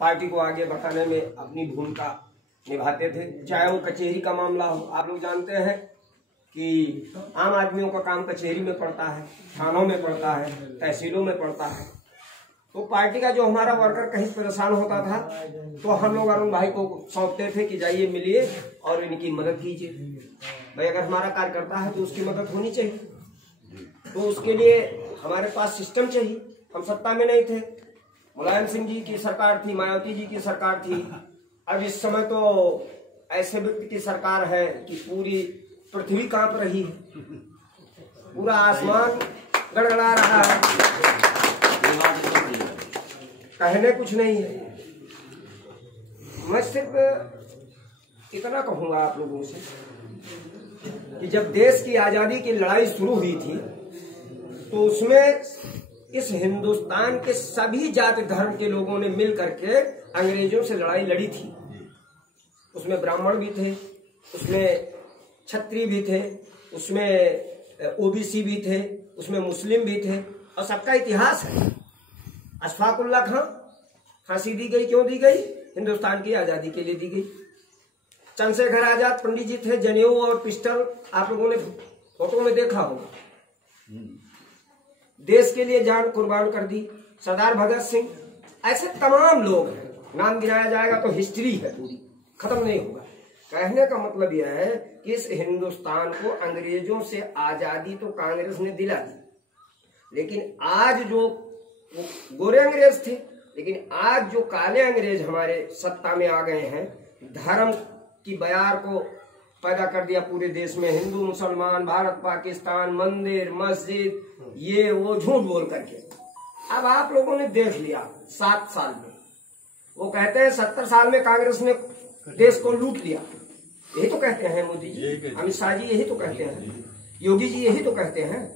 Party को आगे बढ़ाने में अपनी भूमिका निभाते थे। चाहे वो कचहरी का मामला हो, आप लोग जानते हैं कि आम आदमियों का काम कचहरी में पड़ता है, थानों में पड़ता है, तहसीलों में पड़ता है। तो पार्टी का जो हमारा वर्कर कहीं परेशान होता था तो हम लोग अरुण भाई को सौंपते थे कि जाइए मिलिए और इनकी मदद कीजिए। भाई अगर हमारा कार्य करता है तो उसकी मदद होनी चाहिए, तो उसके लिए हमारे पास सिस्टम चाहिए। हम सत्ता में नहीं थे, मुलायम सिंह जी की सरकार थी, मायावती जी की सरकार थी। अब इस समय तो ऐसे व्यक्ति की सरकार है कि पूरी पृथ्वी कांप रही है, पूरा आसमान गड़गड़ा रहा है, कहने कुछ नहीं है। मैं सिर्फ इतना कहूंगा आप लोगों से कि जब देश की आजादी की लड़ाई शुरू हुई थी तो उसमें इस हिंदुस्तान के सभी जाति धर्म के लोगों ने मिल करके अंग्रेजों से लड़ाई लड़ी थी। उसमें ब्राह्मण भी थे, उसमें क्षत्रिय भी थे, उसमें ओबीसी भी थे, उसमें मुस्लिम भी थे, और सबका इतिहास है। अशफाकुल्ला खां फांसी दी गई, क्यों दी गई? हिंदुस्तान की आजादी के लिए दी गई। चंद्रशेखर आजाद पंडित जी थे, जनेऊ और पिस्टल आप लोगों ने फोटो में देखा होगा, देश के लिए जान कुर्बान कर दी। सरदार भगत सिंह, ऐसे तमाम लोग हैं, नाम गिनाया जाएगा तो हिस्ट्री है पूरी, खत्म नहीं होगा। कहने का मतलब यह है कि इस हिंदुस्तान को अंग्रेजों से आजादी तो कांग्रेस ने दिला दी, लेकिन आज जो गोरे अंग्रेज थे, लेकिन आज जो काले अंग्रेज हमारे सत्ता में आ गए हैं, धर्म की बयार को पैदा कर दिया पूरे देश में। हिंदू मुसलमान, भारत पाकिस्तान, मंदिर मस्जिद, ये वो झूठ बोल करके। अब आप लोगों ने देख लिया 7 साल में, वो कहते हैं 70 साल में कांग्रेस ने देश को लूट लिया, यही तो कहते हैं मोदी जी, अमित शाह जी यही तो कहते हैं, योगी जी यही तो कहते हैं।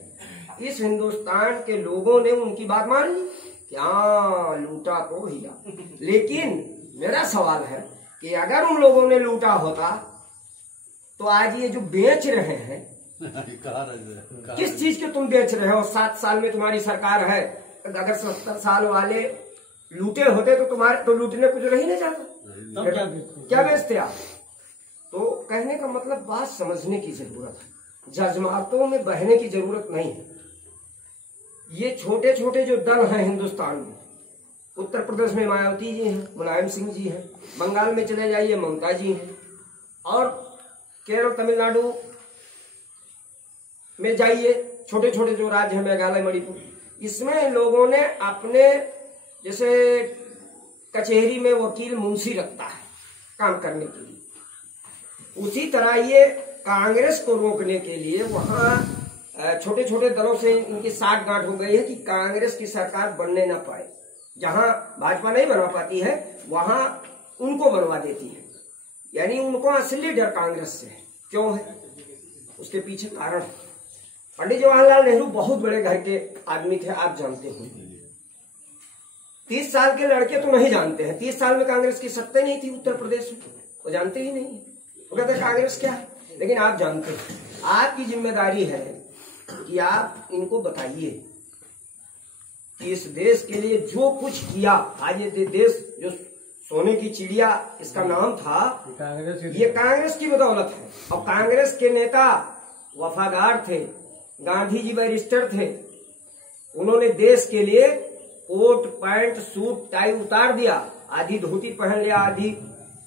इस हिंदुस्तान के लोगों ने उनकी बात मान ली कि हाँ लूटा तो भैया, लेकिन मेरा सवाल है कि अगर उन लोगों ने लूटा होता तो आज ये जो बेच रहे हैं, किस चीज के तुम बेच रहे हो? 7 साल में तुम्हारी सरकार है, अगर 70 साल वाले लूटे होते तो तुम्हारे तो लूटने कुछ रही नहीं जाता, क्या बेचते आप? तो कहने का मतलब बात समझने की जरूरत है, जज्बातों में बहने की जरूरत नहीं है। ये छोटे छोटे जो दल हैं हिंदुस्तान में, उत्तर प्रदेश में मायावती जी हैं, मुलायम सिंह जी हैं, बंगाल में चले जाइए ममता जी हैं, और केरल तमिलनाडु में जाइए, छोटे छोटे जो राज्य हैं मेघालय मणिपुर, इसमें लोगों ने अपने, जैसे कचहरी में वकील मुंशी रखता है काम करने के लिए, उसी तरह ये कांग्रेस को रोकने के लिए वहां छोटे छोटे दलों से इनकी साठ गांठ हो गई है कि कांग्रेस की सरकार बनने ना पाए। जहां भाजपा नहीं बनवा पाती है वहां उनको बनवा देती है, यानी उनको असली डर कांग्रेस से है। क्यों है? उसके पीछे कारण है। पंडित जवाहरलाल नेहरू बहुत बड़े घर के आदमी थे, आप जानते हैं। 30 साल के लड़के तो नहीं जानते हैं, 30 साल में कांग्रेस की सत्ता नहीं थी उत्तर प्रदेश में, वो जानते ही नहीं, वो कहते कांग्रेस क्या है। लेकिन आप जानते हैं, आपकी जिम्मेदारी है कि आप इनको बताइए कि इस देश के लिए जो कुछ किया, आज ये देश जो सोने की चिड़िया इसका नाम था, ये कांग्रेस की बदौलत है। और कांग्रेस के नेता वफादार थे, गांधी जी बैरिस्टर थे, उन्होंने देश के लिए कोट पैंट सूट टाई उतार दिया, आधी धोती पहन लिया, आधी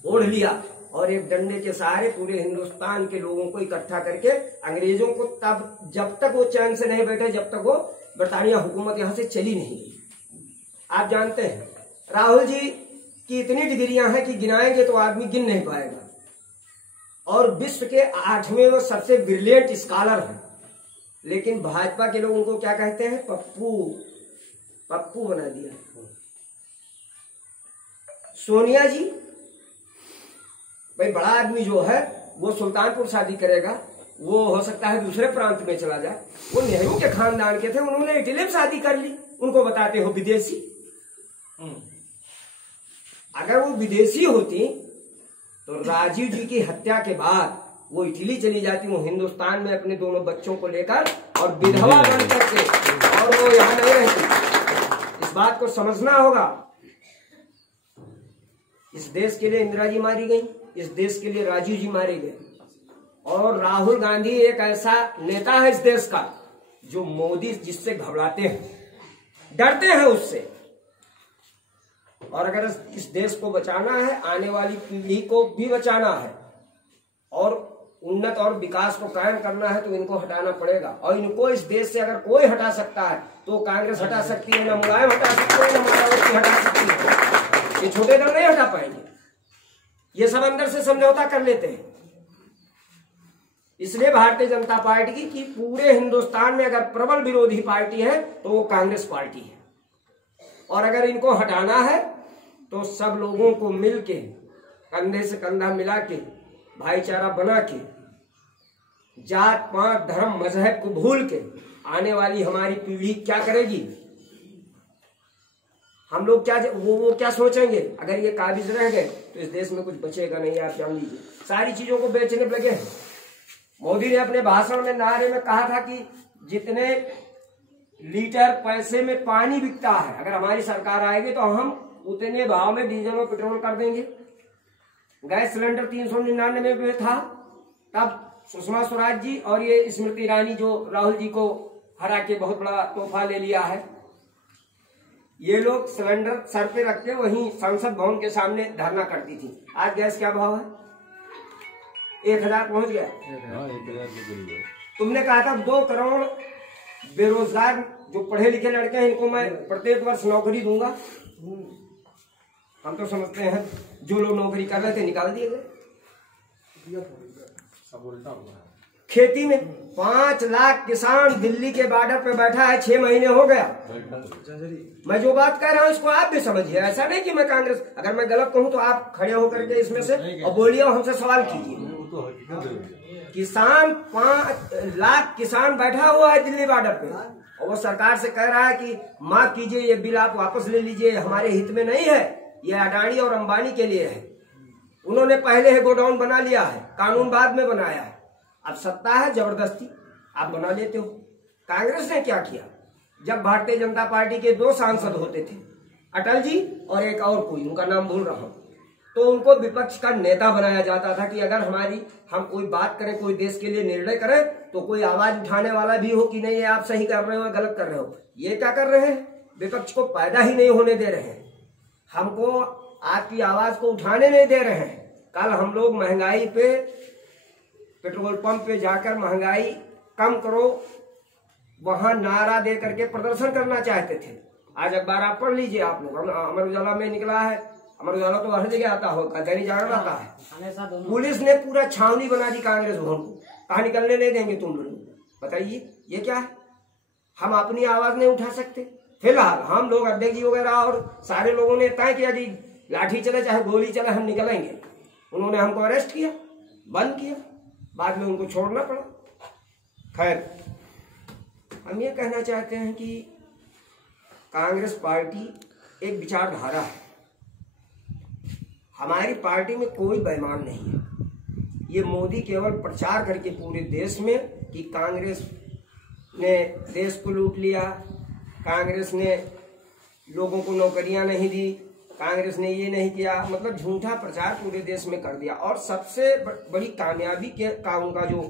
ओढ़ लिया, और एक डंडे के सहारे पूरे हिंदुस्तान के लोगों को इकट्ठा करके अंग्रेजों को, तब जब तक वो चैन से नहीं बैठे, जब तक वो बरतानिया हुकूमत यहां से चली नहीं। आप जानते हैं राहुल जी की इतनी डिग्रियां हैं कि गिनाएंगे तो आदमी गिन नहीं पाएगा, और विश्व के 8वें वो सबसे ब्रिलियंट स्कॉलर हैं। लेकिन भाजपा के लोग उनको क्या कहते हैं? पप्पू, पप्पू बना दिया। सोनिया जी, भाई बड़ा आदमी जो है वो सुल्तानपुर शादी करेगा, वो हो सकता है दूसरे प्रांत में चला जाए। वो नेहरू के खानदान के थे, उन्होंने इटली में शादी कर ली, उनको बताते हो विदेशी। अगर वो विदेशी होती तो राजीव जी की हत्या के बाद वो इटली चली जाती, वो हिंदुस्तान में अपने दोनों बच्चों को लेकर और विधवा बन करके, और वो यहाँ नहीं रहती। इस बात को समझना होगा। इस देश के लिए इंदिरा जी मारी गई, इस देश के लिए राजीव जी मारे गए, और राहुल गांधी एक ऐसा नेता है इस देश का जो मोदी जिससे घबराते हैं, डरते हैं उससे। और अगर इस देश को बचाना है, आने वाली पीढ़ी को भी बचाना है और उन्नत और विकास को कायम करना है, तो इनको हटाना पड़ेगा। और इनको इस देश से अगर कोई हटा सकता है तो कांग्रेस हटा सकती है, ना मुलायम हटा सकती है, ना मायावती हटा सकती है। ये छोटे दल नहीं हटा पाएंगे, ये सब अंदर से समझौता कर लेते हैं। इसलिए भारतीय जनता पार्टी की पूरे हिंदुस्तान में अगर प्रबल विरोधी पार्टी है तो वो कांग्रेस पार्टी है। और अगर इनको हटाना है तो सब लोगों को मिलके कंधे से कंधा मिला के भाईचारा बना के जात पात धर्म मजहब को भूल के आने वाली हमारी पीढ़ी क्या करेगी, हम लोग क्या वो क्या सोचेंगे। अगर ये काबिज रह गए तो इस देश में कुछ बचेगा नहीं। आप जान लीजिए, सारी चीजों को बेचने लगे हैं। मोदी ने अपने भाषण में नारे में कहा था कि जितने लीटर पैसे में पानी बिकता है, अगर हमारी सरकार आएगी तो हम उतने भाव में डीजल और पेट्रोल कर देंगे। गैस सिलेंडर 399 में था, तब सुषमा स्वराज जी और ये स्मृति ईरानी जो राहुल जी को हरा के बहुत बड़ा तोहफा ले लिया है, ये लोग सिलेंडर सर पे रख के वहीं संसद भवन के सामने धरना करती थी। आज गैस क्या भाव है? 1000 पहुंच गया। तुमने कहा था 2 करोड़ बेरोजगार जो पढ़े लिखे लड़के हैं इनको मैं प्रत्येक वर्ष नौकरी दूंगा। हम तो समझते हैं जो लोग नौकरी कर रहे थे निकाल दिए गए। खेती में 5 लाख किसान दिल्ली के बॉर्डर पे बैठा है, 6 महीने हो गया। मैं जो बात कह रहा हूं इसको आप भी समझिए। ऐसा नहीं कि मैं कांग्रेस, अगर मैं गलत कहूं तो आप खड़े होकर के इसमें से और बोलिए और हमसे सवाल कीजिए। किसान 5 लाख किसान बैठा हुआ है दिल्ली बॉर्डर पे और वो सरकार से कह रहा है कि माफ कीजिए, ये बिल आप वापस ले लीजिए, हमारे हित में नहीं है, ये अडानी और अंबानी के लिए है। उन्होंने पहले ही गोडाउन बना लिया है, कानून बाद में बनाया है। अब सत्ता है, जबरदस्ती आप बना लेते हो। कांग्रेस ने क्या किया? जब भारतीय जनता पार्टी के 2 सांसद होते थे, अटल जी और एक और कोई, उनका नाम भूल रहा हूं, तो उनको विपक्ष का नेता बनाया जाता था कि अगर हम कोई बात करें, कोई देश के लिए निर्णय करें तो कोई आवाज उठाने वाला भी हो कि नहीं ये आप सही कर रहे हो, गलत कर रहे हो। ये क्या कर रहे हैं? विपक्ष को पैदा ही नहीं होने दे रहे हैं, हमको आपकी आवाज को उठाने नहीं दे रहे हैं। कल हम लोग महंगाई पे, पेट्रोल पंप पे जाकर महंगाई कम करो वहां नारा दे करके प्रदर्शन करना चाहते थे। आज अखबार आप पढ़ लीजिए, आप लोग, अमर उजाला में निकला है, अमर उजाला तो हर जगह आता होगा, दैनिक जागरण आता है। पुलिस ने पूरा छावनी बना दी कांग्रेस भवन को, कहा निकलने नहीं देंगे तुम लोग। बताइए ये क्या है? हम अपनी आवाज नहीं उठा सकते। फिलहाल हम लोग अध्यक्ष वगैरह और सारे लोगों ने तय किया कि लाठी चले चाहे गोली चले हम निकलेंगे। उन्होंने हमको अरेस्ट किया, बंद किया, बाद में उनको छोड़ना पड़ा। खैर, हम ये कहना चाहते हैं कि कांग्रेस पार्टी एक विचारधारा है। हमारी पार्टी में कोई बेईमान नहीं है। ये मोदी केवल प्रचार करके पूरे देश में कि कांग्रेस ने देश को लूट लिया, कांग्रेस ने लोगों को नौकरियां नहीं दी, कांग्रेस ने ये नहीं किया, मतलब झूठा प्रचार पूरे देश में कर दिया। और सबसे बड़ी कामयाबी का उनका जो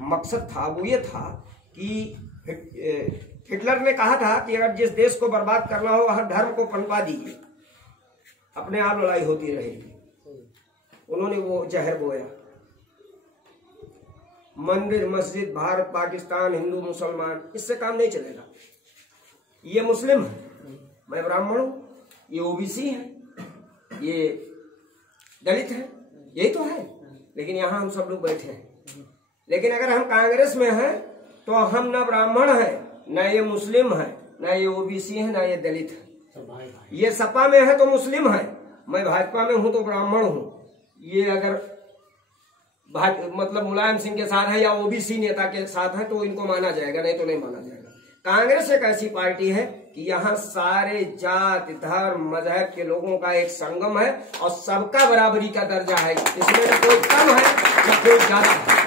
मकसद था वो ये था कि हिटलर ने कहा था कि अगर जिस देश को बर्बाद करना हो हर धर्म को पनपा दीजिए, अपने आप लड़ाई होती रहेगी। उन्होंने वो जहर बोया। मंदिर मस्जिद, भारत पाकिस्तान, हिंदू मुसलमान, इससे काम नहीं चलेगा। ये मुस्लिम है, मैं ब्राह्मण हूं, ये ओबीसी है, ये दलित है, यही तो है। लेकिन यहाँ हम सब लोग बैठे हैं। लेकिन अगर हम कांग्रेस में हैं तो हम ना ब्राह्मण है, ना ये मुस्लिम है, ना ये ओबीसी है, ना ये दलित है। ये सपा में है तो मुस्लिम है, मैं भाजपा में हूं तो ब्राह्मण हूं। ये अगर मतलब मुलायम सिंह के साथ है या ओबीसी नेता के साथ है तो इनको माना जाएगा, नहीं तो नहीं माना जाएगा। कांग्रेस एक ऐसी पार्टी है कि यहाँ सारे जात धर्म मजहब के लोगों का एक संगम है और सबका बराबरी का दर्जा है। इसमें न कोई कम है न कोई ज्यादा है।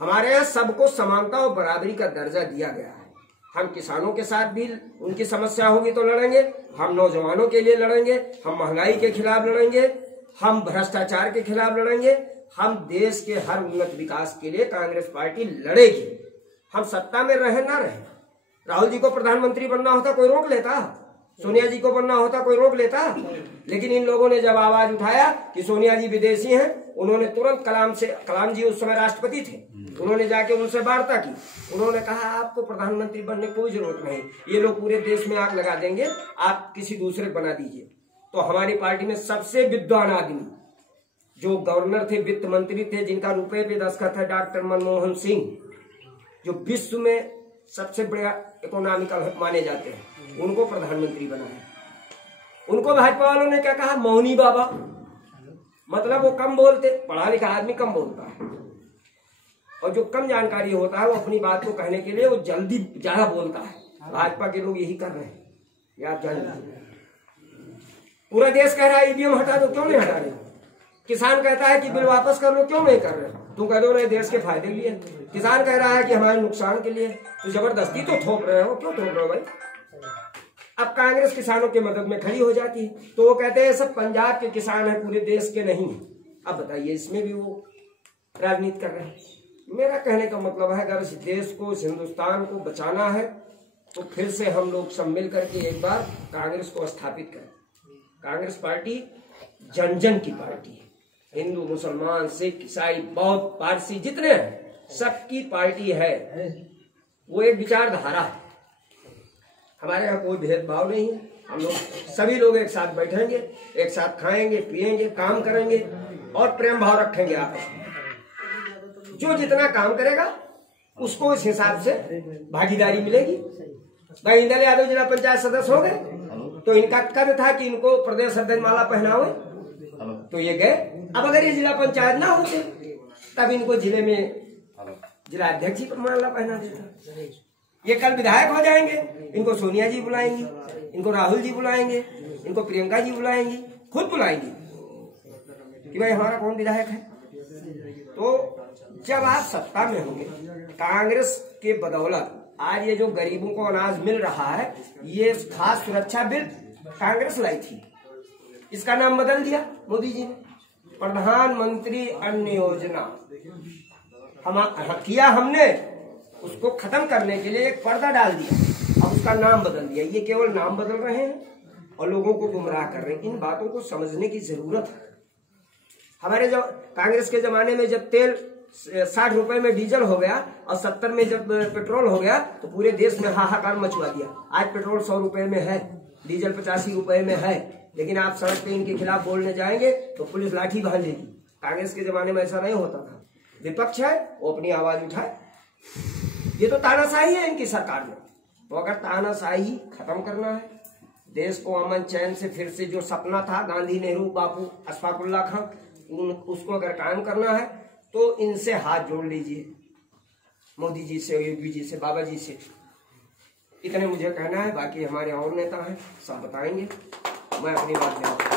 हमारे यहाँ सबको समानता और बराबरी का दर्जा दिया गया है। हम किसानों के साथ भी उनकी समस्या होगी तो लड़ेंगे, हम नौजवानों के लिए लड़ेंगे, हम महंगाई के खिलाफ लड़ेंगे, हम भ्रष्टाचार के खिलाफ लड़ेंगे, हम देश के हर उन्नत विकास के लिए कांग्रेस पार्टी लड़ेगी। हम सत्ता में रहे ना रहे, राहुल जी को प्रधानमंत्री बनना होता कोई रोक लेता, सोनिया जी को बनना होता कोई रोक लेता, लेकिन इन लोगों ने जब आवाज उठाया कि सोनिया जी विदेशी हैं, उन्होंने तुरंत कलाम जी उस समय राष्ट्रपति थे, उन्होंने जाके उनसे वार्ता की, उन्होंने कहा आपको प्रधानमंत्री बनने की कोई जरूरत नहीं, ये लोग पूरे देश में आग लगा देंगे, आप किसी दूसरे को बना दीजिए। तो हमारी पार्टी में सबसे विद्वान आदमी जो गवर्नर थे, वित्त मंत्री थे, जिनका रुपए पे दस्तखत है, डॉक्टर मनमोहन सिंह, जो विश्व में सबसे बड़ा इकोनॉमिकल माने जाते हैं, उनको प्रधानमंत्री बनाया। उनको भाजपा वालों ने क्या कहा, मौनी बाबा, मतलब वो कम बोलते, पढ़ा लिखा आदमी कम बोलता है, और जो कम जानकारी होता है वो अपनी बात को कहने के लिए वो जल्दी ज्यादा बोलता है। भाजपा के लोग यही कर रहे हैं, ये आप जान लीजिए। पूरा देश कह रहा है ईवीएम हटा दो, क्यों नहीं हटा रहे? किसान कहता है कि बिल वापस कर लो, क्यों नहीं कर रहे? तुम कह दो नहीं देश के फायदे के लिए। किसान कह रहा है कि हमारे नुकसान के लिए, तो जबरदस्ती तो थोप रहे हो, क्यों थोप रहे हो भाई? अब कांग्रेस किसानों की मदद में खड़ी हो जाती है, तो वो कहते हैं सब पंजाब के किसान हैं, पूरे देश के नहीं है। अब बताइए, इसमें भी वो राजनीति कर रहे हैं। मेरा कहने का मतलब है, अगर इस देश को, इस हिंदुस्तान को बचाना है तो फिर से हम लोग सब मिल करके एक बार कांग्रेस को स्थापित करें। कांग्रेस पार्टी जन जन की पार्टी है, हिंदू, मुसलमान, सिख, ईसाई, बौद्ध, पारसी जितने हैं सबकी पार्टी है। वो एक विचारधारा है, हमारे यहाँ कोई भेदभाव नहीं है। हम लोग सभी लोग एक साथ बैठेंगे, एक साथ खाएंगे, पिएंगे, काम करेंगे और प्रेम भाव रखेंगे आपस में। जो जितना काम करेगा उसको इस हिसाब से भागीदारी मिलेगी। भाई इंदल यादव जिला पंचायत सदस्य हो गए तो इनका कद था कि इनको प्रदेश अध्यक्ष माला पहनावे, तो ये गए। अब अगर ये जिला पंचायत ना होते तब इनको जिले में जिला अध्यक्ष ही माला पहना देता। ये कल विधायक हो जाएंगे, इनको सोनिया जी बुलाएंगी, इनको राहुल जी बुलाएंगे, इनको प्रियंका जी बुलाएंगी, खुद बुलाएंगी कि भाई हमारा कौन विधायक है। तो जब आप सत्ता में होंगे, कांग्रेस के बदौलत आज ये जो गरीबों को अनाज मिल रहा है, ये खास सुरक्षा बिल कांग्रेस लाई थी, इसका नाम बदल दिया मोदी जी ने, प्रधानमंत्री अन्न योजना किया हमने, उसको खत्म करने के लिए एक पर्दा डाल दिया, अब उसका नाम बदल दिया। ये केवल नाम बदल रहे हैं और लोगों को गुमराह कर रहे हैं। इन बातों को समझने की जरूरत है। हमारे जब कांग्रेस के जमाने में जब तेल 60 रुपए में डीजल हो गया और 70 में जब पेट्रोल हो गया तो पूरे देश में हाहाकार मचवा दिया। आज पेट्रोल 100 रुपए में है, डीजल 85 रुपए में है, लेकिन आप सड़क पे इनके खिलाफ बोलने जाएंगे तो पुलिस लाठी बांध लेगी। कांग्रेस के जमाने में ऐसा नहीं होता था। विपक्ष है वो अपनी आवाज उठाए। ये तो तानाशाही है इनकी सरकार में। तो अगर तानाशाही खत्म करना है, देश को अमन चैन से फिर से जो सपना था गांधी, नेहरू, बापू, अशफाकुल्ला खां, उसको अगर कायम करना है तो इनसे हाथ जोड़ लीजिए, मोदी जी से, योगी जी से, बाबा जी से। इतने मुझे कहना है, बाकी हमारे और नेता हैं सब बताएंगे। मैं अपनी बात